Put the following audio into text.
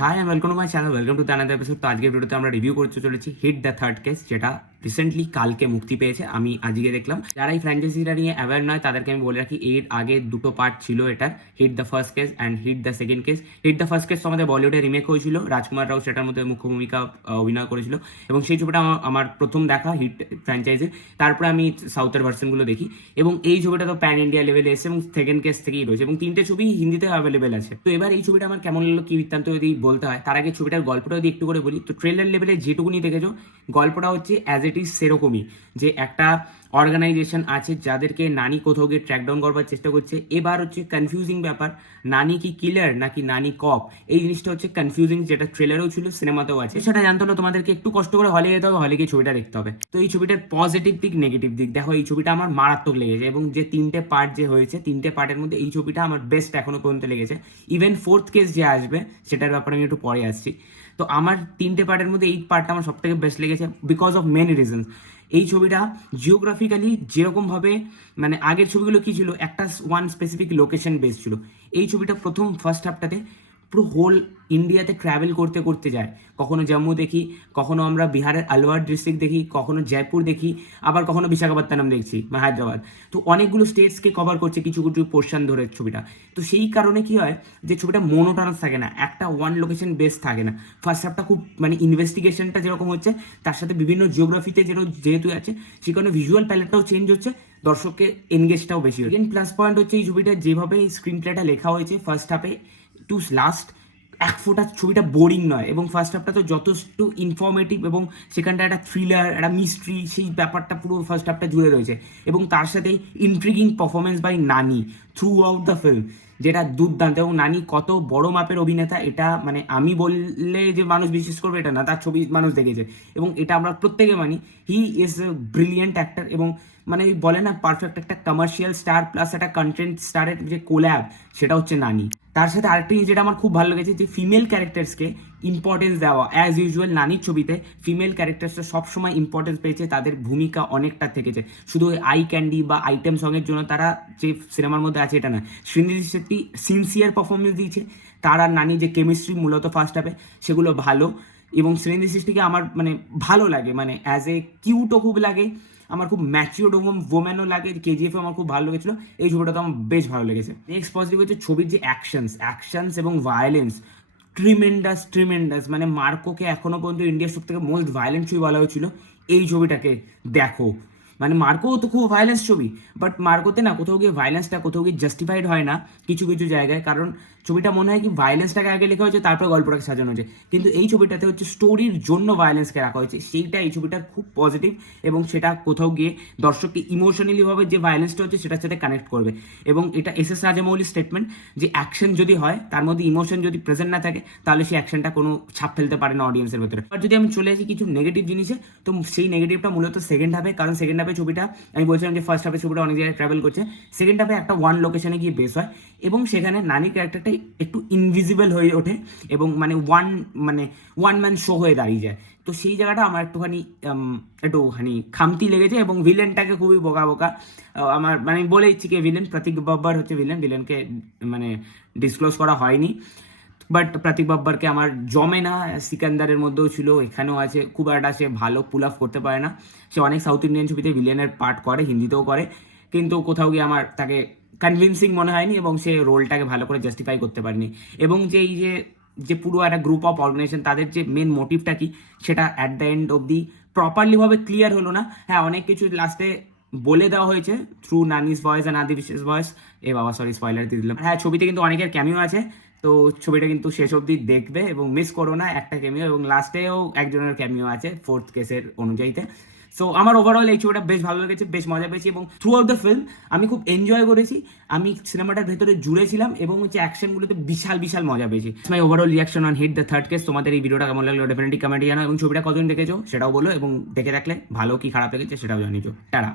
High and welcome to my channel, welcome to the another episode. তো আজকের ভিডিওতে আমরা রিভিউ করতে চলেছি হিট দ্য থার্ড কেস, যেটা রিসেন্টলি কালকে মুক্তি পেয়েছে। আমি আজকে দেখলাম। যারা এই ফ্র্যাঞ্চাইজিটা নিয়ে অ্যাওয়ার নয় তাদেরকে আমি বলে রাখি, এর আগে দুটো পার্ট ছিল এটার, হিট দ্য ফার্স্ট কেস অ্যান্ড হিট দ্য সেকেন্ড কেস। হিট দ্য ফার্স্ট কেস তো আমাদের বলিউডে রিমেক হয়েছিল, রাজকুমার রাও সেটার মধ্যে মুখ্য ভূমিকা অভিনয় করেছিল এবং সেই ছবিটা আমার প্রথম দেখা হিট ফ্র্যাঞ্চাইজির। তারপরে আমি সাউথের ভার্সনগুলো দেখি এবং এই ছবিটা তো প্যান ইন্ডিয়া লেভেলে এসে এবং সেকেন্ড কেস থেকেই রয়েছে এবং তিনটে ছবি হিন্দিতে অ্যাভেলেবেল আছে। তো এবার এই ছবিটা আমার কেমন লাগলো কি বৃত্তান্ত যদি বলতে হয়, তার আগে ছবিটার গল্পটা যদি একটু করে বলি, তো ট্রেলার লেভেলে যেটুকুনি দেখেছো গল্পটা হচ্ছে অ্যাজ ইট ইজ সেরকমই, যে একটা অর্গানাইজেশন আছে যাদেরকে নানি কোথাও গিয়ে ট্র্যাক ডাউন করবার চেষ্টা করছে। এবার হচ্ছে কনফিউজিং ব্যাপার, নানি কি কিলার নাকি নানি কপ, এই জিনিসটা হচ্ছে কনফিউজিং, যেটা ট্রেলারেও ছিল সিনেমাতেও আছে। সেটা জানতে হলে তোমাদেরকে একটু কষ্ট করে হলে যেতে হবে, হলে গিয়ে ছবিটা দেখতে হবে। তো এই ছবিটার পজিটিভ দিক নেগেটিভ দিক দেখো, এই ছবিটা আমার মারাত্মক লেগেছে এবং যে তিনটে পার্ট যে হয়েছে, তিনটে পার্টের মধ্যে এই ছবিটা আমার বেস্ট এখনো পর্যন্ত লেগেছে। ইভেন ফোর্থ কেস যে আসবে সেটার ব্যাপারে আমি একটু পরে আসছি। তো আমার তিনটে পার্টের মধ্যে এই পার্টটা আমার সব থেকে বেস্ট লেগেছে বিকজ অফ মেনি রিজনস। এই ছবিটা জিওগ্রাফিক্যালি যেরকমভাবে, মানে আগের ছবিগুলো কি ছিল, একটা ওয়ান স্পেসিফিক লোকেশন বেস ছিল। এই ছবিটা প্রথম ফার্স্ট হাফটাতে পুরো হোল ইন্ডিয়াতে ট্রাভেল করতে করতে যায়। কখনো জম্মু দেখি, কখনো আমরা বিহারের আলওয়ার ডিস্ট্রিক্ট দেখি, কখনো জয়পুর দেখি, আবার কখনো বিশাখাপত্তনম দেখছি বা হায়দ্রাবাদ। তো অনেকগুলো স্টেটসকে কভার করছে কিছু কিছু পোর্শন ধরে ছবিটা। তো সেই কারণে কি হয় যে ছবিটা মোনোটোনাস থাকে না, একটা ওয়ান লোকেশন বেস থাকে না। ফার্স্ট হাফটা খুব মানে ইনভেস্টিগেশনটা যেরকম হচ্ছে, তার সাথে বিভিন্ন জিওগ্রাফিতে যেহেতু আছে, সেই কারণে ভিজুয়াল প্যালেটটাও চেঞ্জ হচ্ছে, দর্শককে এনগেজটাও বেশি হচ্ছে। প্লাস পয়েন্ট হচ্ছে এই ছবিটা যেভাবে স্ক্রিন প্লেটা লেখা হয়েছে, ফার্স্ট হাফে টু লাস্ট এক ফোঁটা ছবিটা বোরিং নয় এবং ফার্স্ট হাফটা তো যথেষ্ট ইনফরমেটিভ এবং সেখানটা একটা থ্রিলার, একটা মিস্ট্রি, সেই ব্যাপারটা পুরো ফার্স্ট হাফটা জুড়ে রয়েছে এবং তার সাথে ইন্ট্রিগিং পারফরমেন্স বাই নানি থ্রু আউট দ্য ফিল্ম, যেটা দুর্দান্ত। এবং নানি কত বড় মাপের অভিনেতা, এটা মানে আমি বললে যে মানুষ বিশ্বাস করবে এটা না, তার ছবি মানুষ দেখেছে এবং এটা আমরা প্রত্যেকে মানি। He is a brilliant actor এবং মানে বলে না পারফেক্ট একটা কমার্শিয়াল স্টার প্লাস একটা কন্টেন্ট স্টারের যে কোল্যাব, সেটা হচ্ছে নানি। তার সাথে আরেকটা জিনিস যেটা আমার খুব ভালো লেগেছে, যে ফিমেল ক্যারেক্টার্সকে ইম্পর্টেন্স দেওয়া। অ্যাজ ইউজুয়াল নানির ছবিতে ফিমেল ক্যারেক্টার্সরা সবসময় ইম্পর্টেন্স পেয়েছে, তাদের ভূমিকা অনেকটা থেকেছে। শুধু আই ক্যান্ডি বা আইটেম সঙের জন্য তারা যে সিনেমার মধ্যে আছে এটা না, শ্রীনিধি শেট্টি সিনসিয়ার পারফরমেন্স দিয়েছে। তার আর নানি যে কেমিস্ট্রি মূলত ফার্স্ট হাফে, সেগুলো ভালো এবং শ্রীনিধি শেট্টিকে আমার মানে ভালো লাগে, মানে অ্যাজ এ কিউটও খুব লাগে, আমার খুব ম্যাচিওর্ড ওম্যানও লাগে। কেজিএফ আমার খুব ভালো লেগেছিল, এই ছবিটা তো আমার বেশ ভালো লেগেছে। নেক্সট পজিটিভ হচ্ছে ছবির যে অ্যাকশনস এবং ভায়োলেন্স, ট্রিমেন্ডাস। মানে মার্কোকে এখনো পর্যন্ত ইন্ডিয়ার সব থেকে মোস্ট ভায়োলেন্ট ছবি বলা হয়েছিল, এই ছবিটাকে দেখো। মানে মার্কো তো খুব ভায়োলেন্স ছবি, বাট মার্কোতে না কোথাও গিয়ে ভায়োলেন্সটা কোথাও গিয়ে জাস্টিফাইড হয় না কিছু কিছু জায়গায়, কারণ ছবিটা মনে হয় কি ভায়োলেন্সটাকে আগে লেখা হয়েছে তারপর গল্পটাকে সাজানো হয়েছে, কিন্তু এই ছবিটাতে হচ্ছে স্টোরির জন্য ভায়োলেন্সকে রাখা হয়েছে, সেইটা এই ছবিটার খুব পজিটিভ এবং সেটা কোথাও গিয়ে দর্শককে ইমোশনালিভাবে যে ভায়োলেন্সটা হচ্ছে সেটার সাথে কানেক্ট করবে। এবং এটা এস রাজামৌলির স্টেটমেন্ট, যে অ্যাকশন যদি হয় তার মধ্যে ইমোশন যদি প্রেজেন্ট না থাকে, তাহলে সেই অ্যাকশনটা কোনো ছাপ ফেলতে পারে না অডিয়েন্সের ভেতরে। আর যদি আমি চলে আসি কিছু নেগেটিভ জিনিসে, তো সেই নেগেটিভটা মূলত সেকেন্ড হাফে, কারণ সেকেন্ড হাফে ছবিটা আমি বলছিলাম যে ফার্স্ট হাফে ছবিটা অনেক জায়গায় ট্রাভেল করছে, সেকেন্ড হাফে একটা ওয়ান লোকেশনে গিয়ে বেস হয় এবং সেখানে নানির ক্যারেক্টারটাই একটু ইনভিজিবল হয়ে ওঠে এবং মানে ওয়ান ম্যান শো হয়ে দাঁড়িয়ে যায়। তো সেই জায়গাটা আমার একটুখানি খামতি লেগেছে এবং ভিলেনটাকে খুবই বোকা আমার মানে আমি বলে দিচ্ছি কে ভিলেন, প্রতীক বাব্বার হচ্ছে ভিলেনকে মানে ডিসক্লোজ করা হয়নি, বাট প্রতীক বাব্বারকে আমার জমে না। সিকান্দারের মধ্যেও ছিল, এখানেও আছে, খুব একটা সে ভালো পুল অফ করতে পারে না। সে অনেক সাউথ ইন্ডিয়ান ছবিতে ভিলেনের পার্ট করে, হিন্দিতেও করে, কিন্তু কোথাও গিয়ে আমার তাকে কনভিনসিং মনে হয়নি এবং সে রোলটাকে ভালো করে জাস্টিফাই করতে পারেনি। এবং যে এই যে পুরো একটা গ্রুপ অফ অর্গানাইজেশন, তাদের যে মেন মোটিভটা কি, সেটা at the end of the প্রপারলিভাবে ক্লিয়ার হলো না। হ্যাঁ, অনেক কিছু লাস্টে বলে দেওয়া হয়েছে থ্রু নানিস ভয়েস অ্যান্ড আদি বিশেষ ভয়েস। বাবা সরি, স্পয়লার দিয়ে দিলাম। হ্যাঁ, ছবিতে কিন্তু অনেকের ক্যামিও আছে, তো ছবিটা কিন্তু শেষ অবধি দেখবে এবং মিস করো না একটা ক্যামিও, এবং লাস্টেও একজনের ক্যামিও আছে ফোর্থ কেসের অনুযায়ীতে। সো আমার ওভারঅল এই ছবিটা বেশ ভালো লেগেছে, বেশ মজা পেয়েছি এবং থ্রু আউট দ্য ফিল্ম আমি খুব এনজয় করেছি। আমি সিনেমাটার ভেতরে জুড়েছিলাম এবং হচ্ছে অ্যাকশনগুলোতে বিশাল মজা পেয়েছি। My overall reaction on HIT the Third Case. তোমাদের এই ভিডিওটা কেমন লাগলো ডেফিনেটলি কমেন্টে জানাও এবং ছবিটা কতদিন দেখেছো সেটাও বলো এবং দেখে রাখলে ভালো কি খারাপ লেগেছে সেটাও জানিয়েছো। টাটা।